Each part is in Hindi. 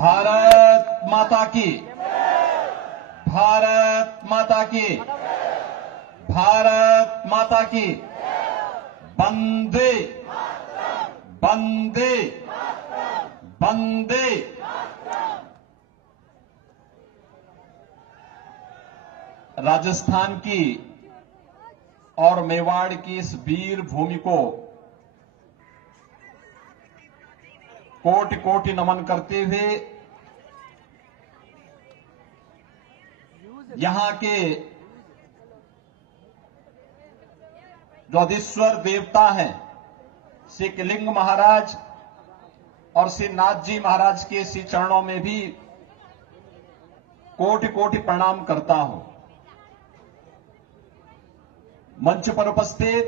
भारत माता की, भारत माता की, भारत माता की, वंदे वंदे वंदे। राजस्थान की और मेवाड़ की इस वीर भूमि को कोटि कोटि नमन करते हुए यहां के जो अधीश्वर देवता हैं श्री कलिंग महाराज और श्री नाथ जी महाराज के श्री चरणों में भी कोटि कोटि प्रणाम करता हूं। मंच पर उपस्थित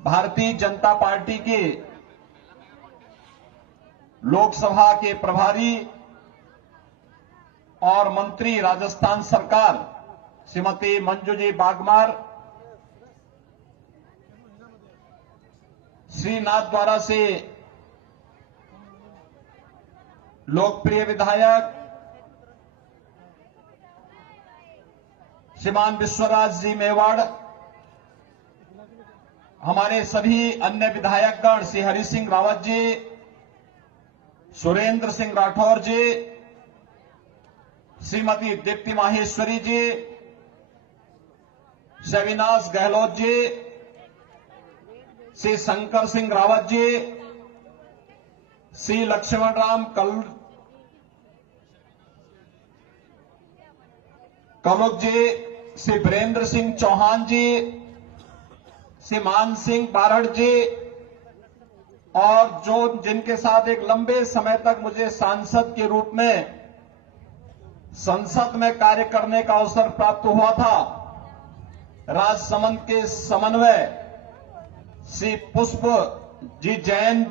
भारतीय जनता पार्टी के लोकसभा के प्रभारी और मंत्री राजस्थान सरकार श्रीमती मंजू जी बागमार, श्री नाथद्वारा से लोकप्रिय विधायक श्रीमान विश्वराज जी मेवाड़, हमारे सभी अन्य विधायकगण श्री हरि सिंह रावत जी, सुरेंद्र सिंह राठौर जी, श्रीमती दीप्ति माहेश्वरी जी, श्री अविनाश गहलोत जी, श्री शंकर सिंह रावत जी, श्री लक्ष्मण राम कलुक जी, श्री वीरेंद्र सिंह चौहान जी, श्री मान सिंह बारड़ जी, और जो जिनके साथ एक लंबे समय तक मुझे सांसद के रूप में संसद में कार्य करने का अवसर प्राप्त हुआ था, राजसमंद के समन्वय श्री पुष्प जी जैन,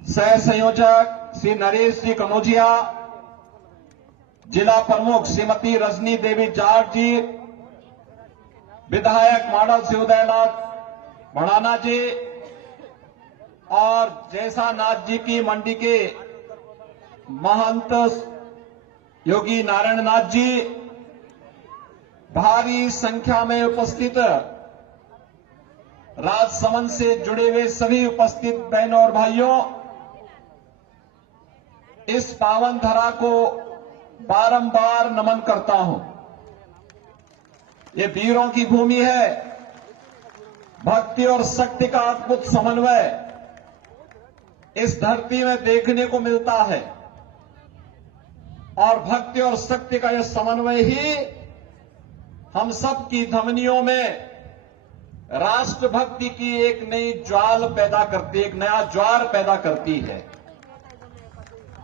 सह संयोजक श्री नरेश जी कनौजिया, जिला प्रमुख श्रीमती रजनी देवी जाट जी, विधायक मॉडल श्री उदयनाथ भड़ाना जी, और जैसा नाथ जी की मंडी के महंत योगी नारायण नाथ जी, भारी संख्या में उपस्थित राजसमंद से जुड़े हुए सभी उपस्थित बहनों और भाइयों, इस पावन धरा को बारंबार नमन करता हूं। ये वीरों की भूमि है। भक्ति और शक्ति का अद्भुत समन्वय इस धरती में देखने को मिलता है, और भक्ति और शक्ति का यह समन्वय ही हम सब की धमनियों में राष्ट्रभक्ति की एक नई ज्वाल पैदा करती है, एक नया ज्वार पैदा करती है।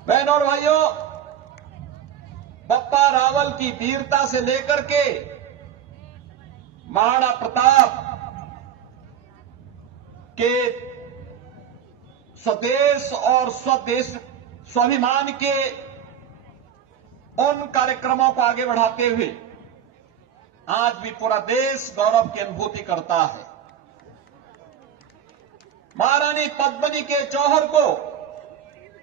बहनों और भाइयों, बप्पा रावल की वीरता से लेकर के महाराणा प्रताप के स्वदेश और स्वाभिमान के उन कार्यक्रमों को आगे बढ़ाते हुए आज भी पूरा देश गौरव की अनुभूति करता है। महारानी पद्मिनी के जौहर को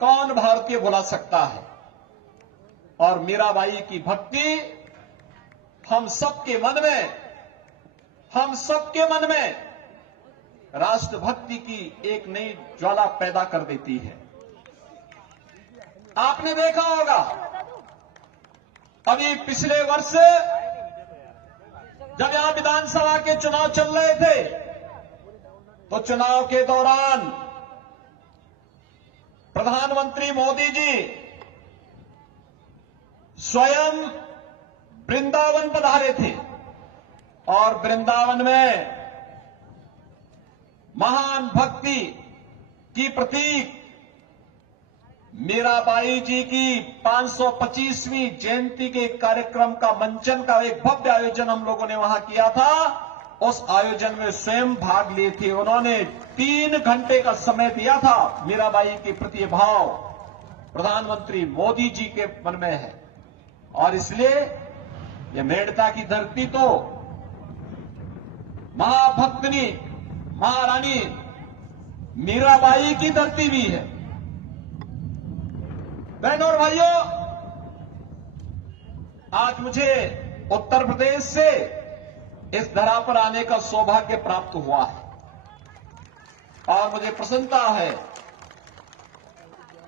कौन भारतीय भुला सकता है, और मीराबाई की भक्ति हम सबके मन में राष्ट्रभक्ति की एक नई ज्वाला पैदा कर देती है। आपने देखा होगा अभी पिछले वर्ष जब यहां विधानसभा के चुनाव चल रहे थे, तो चुनाव के दौरान प्रधानमंत्री मोदी जी स्वयं वृंदावन पधारे थे, और वृंदावन में महान भक्ति की प्रतीक मीराबाई जी की 525वीं जयंती के कार्यक्रम का मंचन का एक भव्य आयोजन हम लोगों ने वहां किया था। उस आयोजन में स्वयं भाग लिए थे। उन्होंने 3 घंटे का समय दिया था। मीराबाई के प्रति भाव प्रधानमंत्री मोदी जी के मन में है, और इसलिए यह मेड़ता की धरती तो महाभक्तिनी महारानी मीराबाई की धरती भी है। बहनों और भाइयों, आज मुझे उत्तर प्रदेश से इस धरा पर आने का सौभाग्य प्राप्त हुआ है और मुझे प्रसन्नता है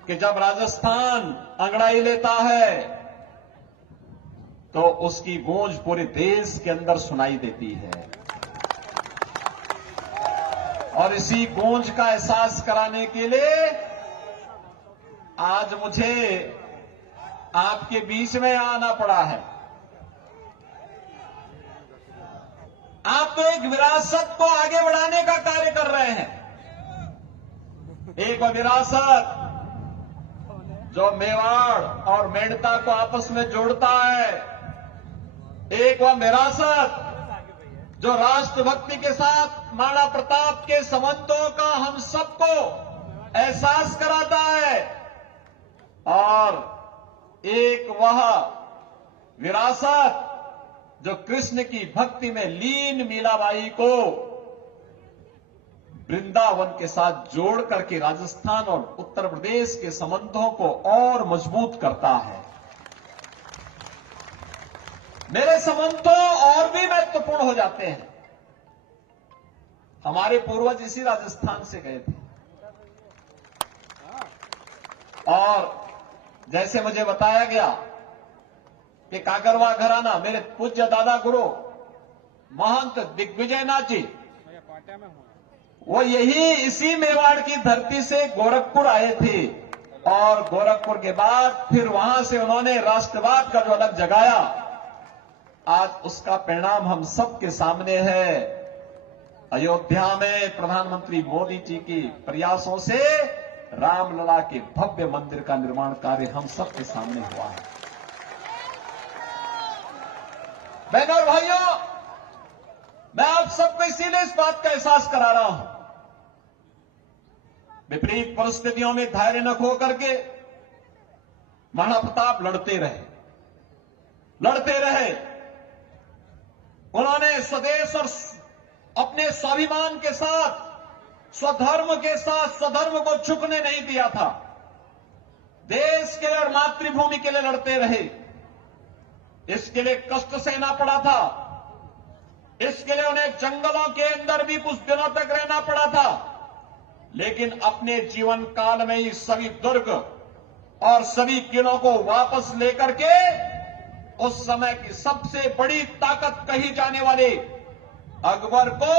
कि जब राजस्थान अंगड़ाई लेता है तो उसकी गूंज पूरे देश के अंदर सुनाई देती है और इसी गूंज का एहसास कराने के लिए आज मुझे आपके बीच में आना पड़ा है। आप तो एक विरासत को आगे बढ़ाने का कार्य कर रहे हैं, एक विरासत जो मेवाड़ और मेड़ता को आपस में जोड़ता है, एक वह विरासत जो राष्ट्रभक्ति के साथ महाराणा प्रताप के संबंधों का हम सबको एहसास कराता है, और एक वह विरासत जो कृष्ण की भक्ति में लीन मीराबाई को वृंदावन के साथ जोड़ करके राजस्थान और उत्तर प्रदेश के संबंधों को और मजबूत करता है। मेरे संबंध तो और भी महत्वपूर्ण हो जाते हैं। हमारे पूर्वज इसी राजस्थान से गए थे और जैसे मुझे बताया गया कि कागरवा घराना मेरे पूज्य दादा गुरु महंत दिग्विजय नाथ जी, वो यही इसी मेवाड़ की धरती से गोरखपुर आए थे और गोरखपुर के बाद फिर वहां से उन्होंने राष्ट्रवाद का जो अलग जगाया, आज उसका परिणाम हम सबके सामने है। अयोध्या में प्रधानमंत्री मोदी जी के प्रयासों से रामलला के भव्य मंदिर का निर्माण कार्य हम सबके सामने हुआ है। बहनों और भाइयों, मैं आप सबको इसीलिए इस बात का एहसास करा रहा हूं। विपरीत परिस्थितियों में धैर्य न खो करके महाराणा प्रताप लड़ते रहे। उन्होंने स्वदेश और अपने स्वाभिमान के साथ, स्वधर्म के साथ स्वधर्म को झुकने नहीं दिया था। देश के लिए और मातृभूमि के लिए लड़ते रहे। इसके लिए कष्ट सहना पड़ा था, इसके लिए उन्हें जंगलों के अंदर भी कुछ दिनों तक रहना पड़ा था, लेकिन अपने जीवन काल में ही सभी दुर्ग और सभी किलों को वापस लेकर के उस समय की सबसे बड़ी ताकत कही जाने वाले अकबर को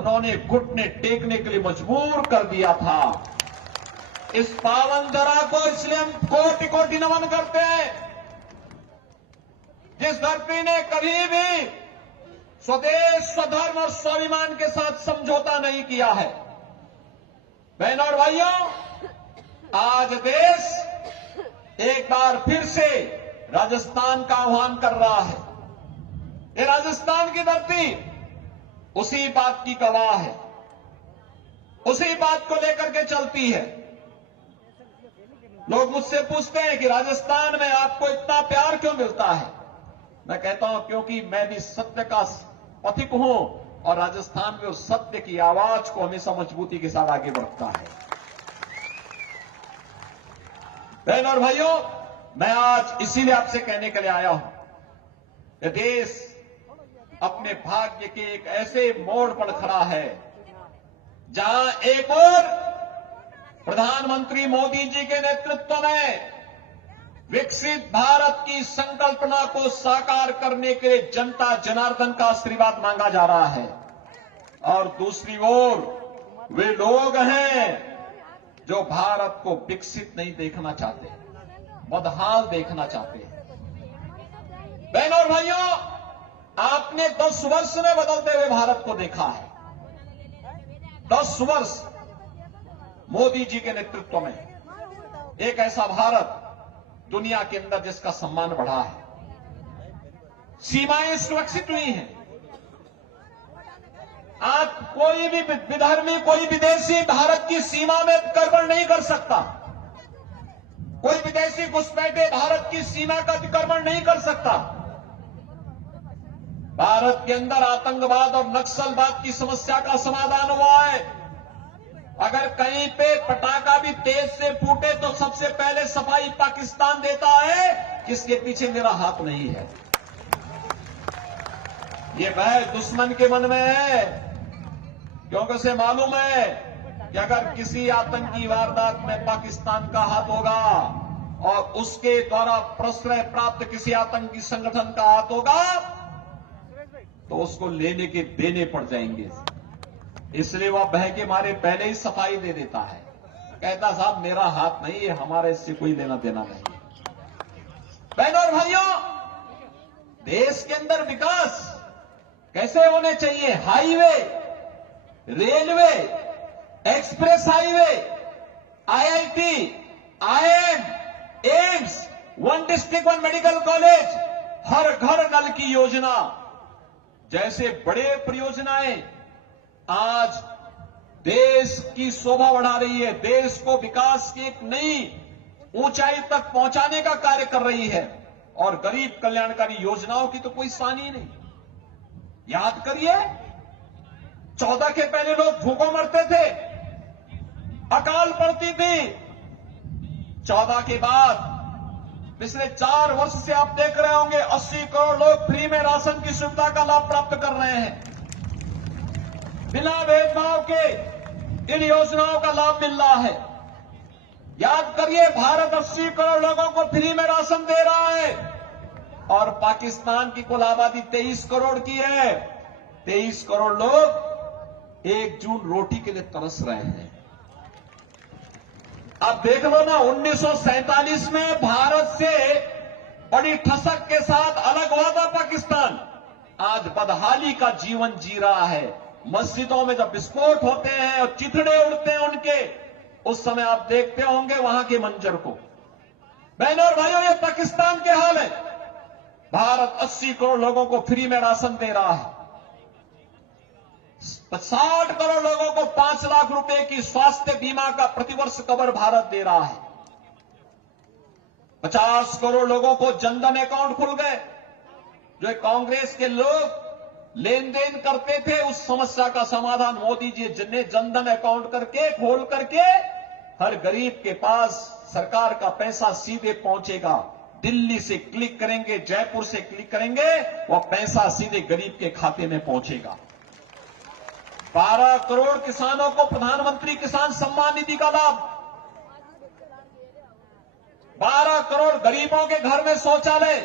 उन्होंने घुटने टेकने के लिए मजबूर कर दिया था। इस पावन धरा को इसलिए हम कोटि कोटि नमन करते हैं, जिस धरती ने कभी भी स्वदेश, स्वधर्म और स्वाभिमान के साथ समझौता नहीं किया है। बहनों और भाइयों, आज देश एक बार फिर से राजस्थान का आह्वान कर रहा है। ये राजस्थान की धरती उसी बात की गवाह है, उसी बात को लेकर के चलती है। लोग मुझसे पूछते हैं कि राजस्थान में आपको इतना प्यार क्यों मिलता है? मैं कहता हूं क्योंकि मैं भी सत्य का पथिक हूं और राजस्थान में उस सत्य की आवाज को हमेशा मजबूती के साथ आगे बढ़ता है। बहनों और भाइयों, मैं आज इसीलिए आपसे कहने के लिए आया हूं कि देश अपने भाग्य के एक ऐसे मोड़ पर खड़ा है जहां एक और प्रधानमंत्री मोदी जी के नेतृत्व में विकसित भारत की संकल्पना को साकार करने के लिए जनता जनार्दन का आशीर्वाद मांगा जा रहा है, और दूसरी ओर वे लोग हैं जो भारत को विकसित नहीं देखना चाहते, बदहाल देखना चाहते हैं। बहनों और भाइयों, आपने 10 वर्ष में बदलते हुए भारत को देखा है। 10 वर्ष मोदी जी के नेतृत्व में एक ऐसा भारत दुनिया के अंदर जिसका सम्मान बढ़ा है, सीमाएं सुरक्षित हुई हैं। आज कोई भी विधर्मी, कोई विदेशी भारत की सीमा में अतिक्रमण नहीं कर सकता। कोई विदेशी घुसपैठे भारत की सीमा का अतिक्रमण नहीं कर सकता। भारत के अंदर आतंकवाद और नक्सलवाद की समस्या का समाधान हुआ है। अगर कहीं पे पटाखा भी तेज से फूटे तो सबसे पहले सफाई पाकिस्तान देता है कि इसके पीछे मेरा हाथ नहीं है। ये भय दुश्मन के मन में है, क्योंकि उसे मालूम है कि अगर किसी आतंकी वारदात में पाकिस्तान का हाथ होगा और उसके द्वारा प्रश्रय प्राप्त किसी आतंकी संगठन का हाथ होगा तो उसको लेने के देने पड़ जाएंगे। इसलिए वह बह के मारे पहले ही सफाई दे देता है, कहता साहब मेरा हाथ नहीं है, हमारे इससे कोई लेना देना नहीं। बहनों और भाइयों, देश के अंदर विकास कैसे होने चाहिए? Highway, railway, express highway, IIT, IIM, AIIMS, one district one medical college, हर घर नल की योजना जैसे बड़े परियोजनाएं आज देश की शोभा बढ़ा रही है, देश को विकास की एक नई ऊंचाई तक पहुंचाने का कार्य कर रही है। और गरीब कल्याणकारी योजनाओं की तो कोई सानी नहीं। याद करिए, 14 के पहले लोग भूखों मरते थे, अकाल पड़ती थी। 14 के बाद पिछले 4 वर्ष से आप देख रहे होंगे 80 करोड़ लोग फ्री में राशन की सुविधा का लाभ प्राप्त कर रहे हैं। बिना भेदभाव के इन योजनाओं का लाभ मिल रहा है। याद करिए, भारत 80 करोड़ लोगों को फ्री में राशन दे रहा है और पाकिस्तान की कुल आबादी 23 करोड़ की है। 23 करोड़ लोग 1 जून रोटी के लिए तरस रहे हैं। अब देख लो ना, 1947 में भारत से बड़ी ठसक के साथ अलग हुआ था पाकिस्तान, आज बदहाली का जीवन जी रहा है। मस्जिदों में जब विस्फोट होते हैं और चिथड़े उड़ते हैं उनके, उस समय आप देखते होंगे वहां के मंजर को। बहनों और भाइयों, ये पाकिस्तान के हाल है। भारत 80 करोड़ लोगों को फ्री में राशन दे रहा है। 60 करोड़ लोगों को 5 लाख रुपए की स्वास्थ्य बीमा का प्रतिवर्ष कवर भारत दे रहा है। 50 करोड़ लोगों को जनधन अकाउंट खुल गए। जो कांग्रेस के लोग लेन देन करते थे, उस समस्या का समाधान मोदी जी ने जनधन अकाउंट करके खोल करके हर गरीब के पास सरकार का पैसा सीधे पहुंचेगा। दिल्ली से क्लिक करेंगे, जयपुर से क्लिक करेंगे, वह पैसा सीधे गरीब के खाते में पहुंचेगा। 12 करोड़ किसानों को प्रधानमंत्री किसान सम्मान निधि का लाभ। 12 करोड़ गरीबों के घर में शौचालय।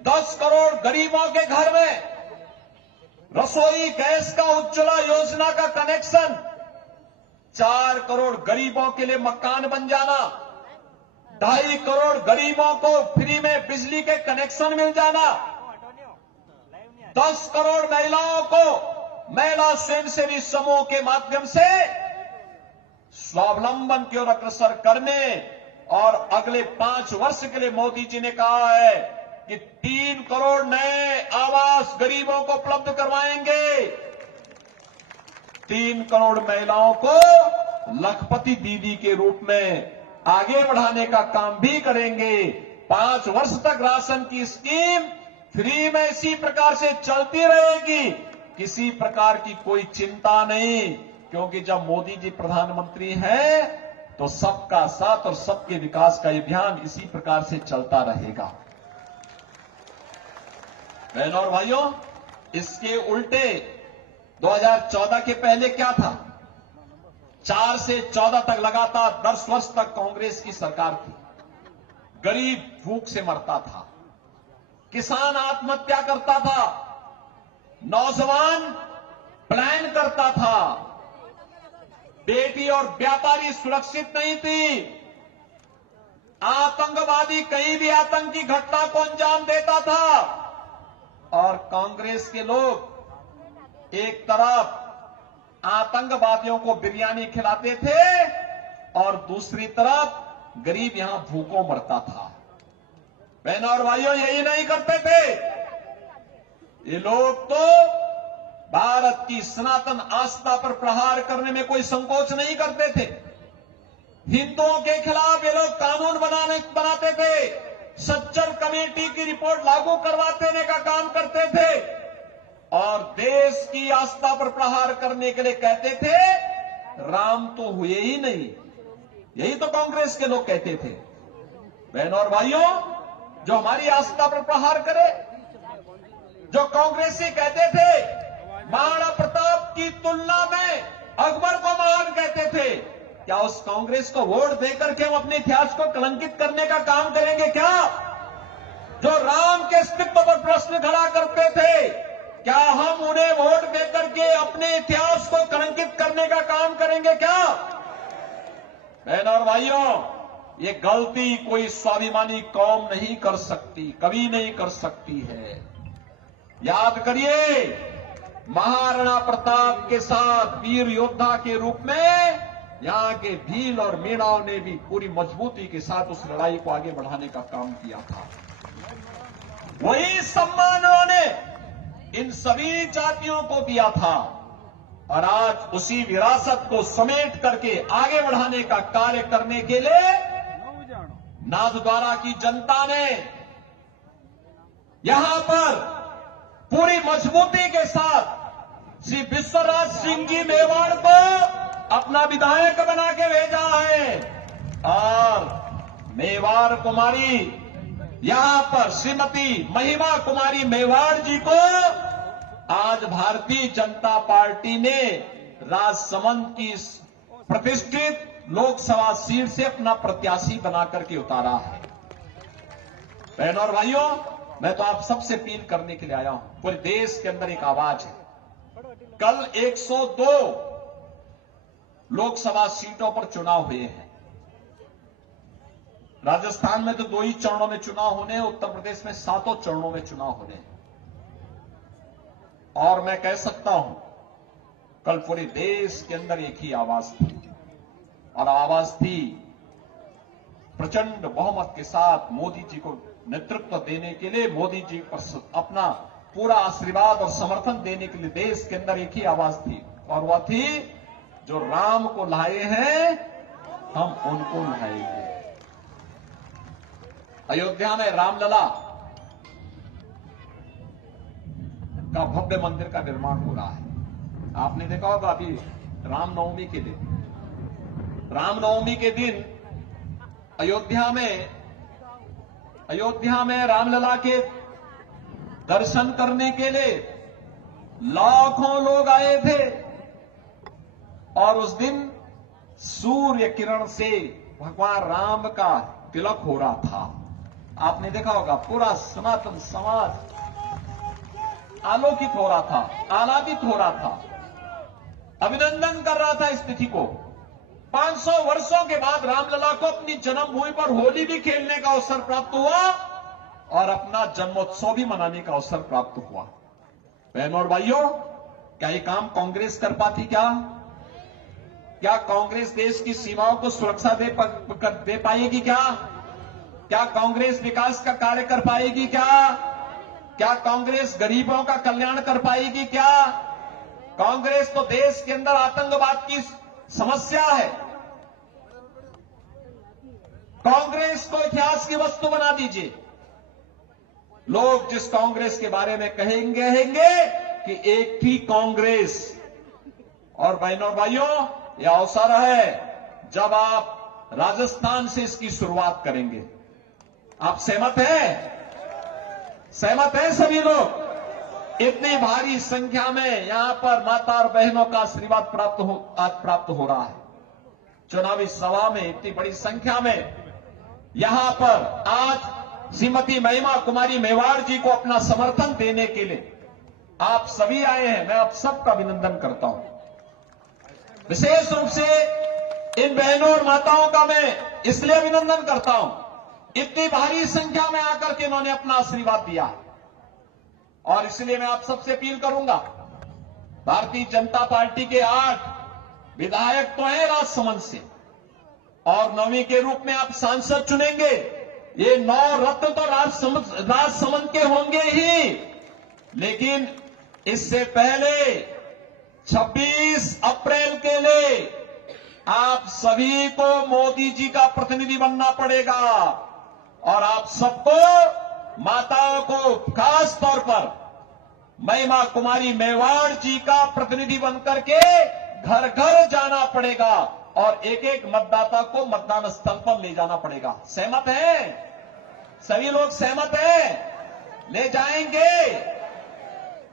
10 करोड़ गरीबों के घर में रसोई गैस का उज्ज्वला योजना का कनेक्शन। 4 करोड़ गरीबों के लिए मकान बन जाना। 2.5 करोड़ गरीबों को फ्री में बिजली के कनेक्शन मिल जाना। 10 करोड़ महिलाओं को महिला स्वयंसेवी समूह के माध्यम से स्वावलंबन की ओर अग्रसर करने और अगले 5 वर्ष के लिए मोदी जी ने कहा है कि 3 करोड़ नए आवास गरीबों को उपलब्ध करवाएंगे। 3 करोड़ महिलाओं को लखपति दीदी के रूप में आगे बढ़ाने का काम भी करेंगे। 5 वर्ष तक राशन की स्कीम फ्री में इसी प्रकार से चलती रहेगी। किसी प्रकार की कोई चिंता नहीं, क्योंकि जब मोदी जी प्रधानमंत्री हैं तो सबका साथ और सबके विकास का अभियान इसी प्रकार से चलता रहेगा। बहनों और भाइयों, इसके उल्टे 2014 के पहले क्या था? 4 से 14 तक लगातार 10 वर्ष तक कांग्रेस की सरकार थी। गरीब भूख से मरता था, किसान आत्महत्या करता था, नौजवान प्लान करता था, बेटी और व्यापारी सुरक्षित नहीं थी, आतंकवादी कहीं भी आतंकी घटना को अंजाम देता था। और कांग्रेस के लोग एक तरफ आतंकवादियों को बिरयानी खिलाते थे और दूसरी तरफ गरीब यहां भूखों मरता था। बहनों और भाइयों, यही नहीं करते थे ये लोग, तो भारत की सनातन आस्था पर प्रहार करने में कोई संकोच नहीं करते थे। हिंदुओं के खिलाफ ये लोग कानून बनाते थे, सज्जन कमेटी की रिपोर्ट लागू करवा देने का काम करते थे और देश की आस्था पर प्रहार करने के लिए कहते थे राम तो हुए ही नहीं। यही तो कांग्रेस के लोग कहते थे। बहनों और भाइयों, जो हमारी आस्था पर प्रहार करे, जो कांग्रेसी कहते थे महाराणा प्रताप की तुलना में अकबर को महान कहते थे, क्या उस कांग्रेस को वोट देकर के हम अपने इतिहास को कलंकित करने का काम करेंगे क्या? जो राम के अस्तित्व पर प्रश्न खड़ा करते थे, क्या हम उन्हें वोट देकर के अपने इतिहास को कलंकित करने का काम करेंगे क्या? बहनों और भाइयों, ये गलती कोई स्वाभिमानी कौम नहीं कर सकती, कभी नहीं कर सकती है। याद करिए, महाराणा प्रताप के साथ वीर योद्धा के रूप में यहां के भील और मीणाओं ने भी पूरी मजबूती के साथ उस लड़ाई को आगे बढ़ाने का काम किया था। वही सम्मान उन्होंने इन सभी जातियों को दिया था और आज उसी विरासत को समेट करके आगे बढ़ाने का कार्य करने के लिए नाथद्वारा की जनता ने यहां पर पूरी मजबूती के साथ श्री विश्वराज सिंह जी मेवाड़ को अपना विधायक बना के भेजा है और मेवाड़ कुमारी यहां पर श्रीमती महिमा कुमारी मेवाड़ जी को आज भारतीय जनता पार्टी ने राजसमंद की प्रतिष्ठित लोकसभा सीट से अपना प्रत्याशी बना करके उतारा है। बहनों और भाइयों, मैं तो आप सबसे अपील करने के लिए आया हूं। पूरे देश के अंदर एक आवाज है। कल 102 लोकसभा सीटों पर चुनाव हुए हैं। राजस्थान में तो 2 ही चरणों में चुनाव होने हैं, उत्तर प्रदेश में 7 चरणों में चुनाव होने हैं। और मैं कह सकता हूं, कल पूरे देश के अंदर एक ही आवाज थी और आवाज थी प्रचंड बहुमत के साथ मोदी जी को नेतृत्व देने के लिए, मोदी जी पर अपना पूरा आशीर्वाद और समर्थन देने के लिए देश के अंदर एक ही आवाज थी और वह थी, जो राम को लाए हैं हम उनको लाएंगे। अयोध्या में रामलला का भव्य मंदिर का निर्माण हो रहा है। आपने देखा होगा अभी रामनवमी के दिन अयोध्या में रामलला के दर्शन करने के लिए लाखों लोग आए थे और उस दिन सूर्य किरण से भगवान राम का तिलक हो रहा था। आपने देखा होगा पूरा सनातन समाज आलोकित हो रहा था, आह्लादित हो रहा था, अभिनंदन कर रहा था इस तिथि को। 500 वर्षों के बाद रामलला को अपनी जन्मभूमि पर होली भी खेलने का अवसर प्राप्त हुआ और अपना जन्मोत्सव भी मनाने का अवसर प्राप्त हुआ। बहनों और भाइयों, क्या ये काम कांग्रेस कर पाती? क्या कांग्रेस देश की सीमाओं को सुरक्षा दे पाएगी? क्या कांग्रेस विकास का कार्य कर पाएगी? क्या कांग्रेस गरीबों का कल्याण कर पाएगी? कांग्रेस तो देश के अंदर आतंकवाद की समस्या है। कांग्रेस को इतिहास की वस्तु बना दीजिए। लोग जिस कांग्रेस के बारे में कहेंगे कि एक थी कांग्रेस। और बहनों और भाइयों, यह अवसर है जब आप राजस्थान से इसकी शुरुआत करेंगे। आप सहमत हैं? सहमत हैं सभी लोग? इतनी भारी संख्या में यहां पर माता और बहनों का आशीर्वाद प्राप्त हो रहा है। चुनावी सभा में इतनी बड़ी संख्या में यहां पर आज श्रीमती महिमा कुमारी मेवाड़ जी को अपना समर्थन देने के लिए आप सभी आए हैं। मैं आप सबका अभिनंदन करता हूं। विशेष रूप से इन बहनों और माताओं का मैं इसलिए अभिनंदन करता हूं, इतनी भारी संख्या में आकर के इन्होंने अपना आशीर्वाद दिया। और इसलिए मैं आप सबसे अपील करूंगा, भारतीय जनता पार्टी के 8 विधायक तो हैं राजसमंद से और 9वीं के रूप में आप सांसद चुनेंगे। ये 9 रत्न तो राजसमंद के होंगे ही, लेकिन इससे पहले 26 अप्रैल के लिए आप सभी को मोदी जी का प्रतिनिधि बनना पड़ेगा और आप सबको, माताओं को खास तौर पर महिमा कुमारी मेवाड़ जी का प्रतिनिधि बनकर के घर घर जाना पड़ेगा और एक एक मतदाता को मतदान स्थल पर ले जाना पड़ेगा। सहमत हैं? सभी लोग सहमत हैं? ले जाएंगे।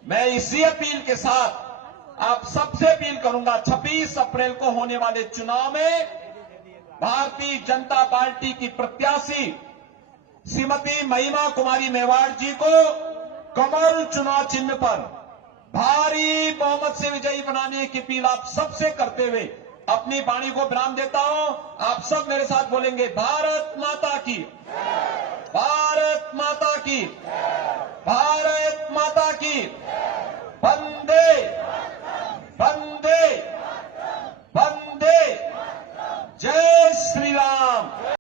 मैं इसी अपील के साथ आप सबसे अपील करूंगा, 26 अप्रैल को होने वाले चुनाव में भारतीय जनता पार्टी की प्रत्याशी श्रीमती महिमा कुमारी मेवाड़ जी को कमल चुनाव चिन्ह पर भारी बहुमत से विजयी बनाने की अपील आप सबसे करते हुए अपनी वाणी को विराम देता हूं। आप सब मेरे साथ बोलेंगे, भारत माता की, भारत माता की।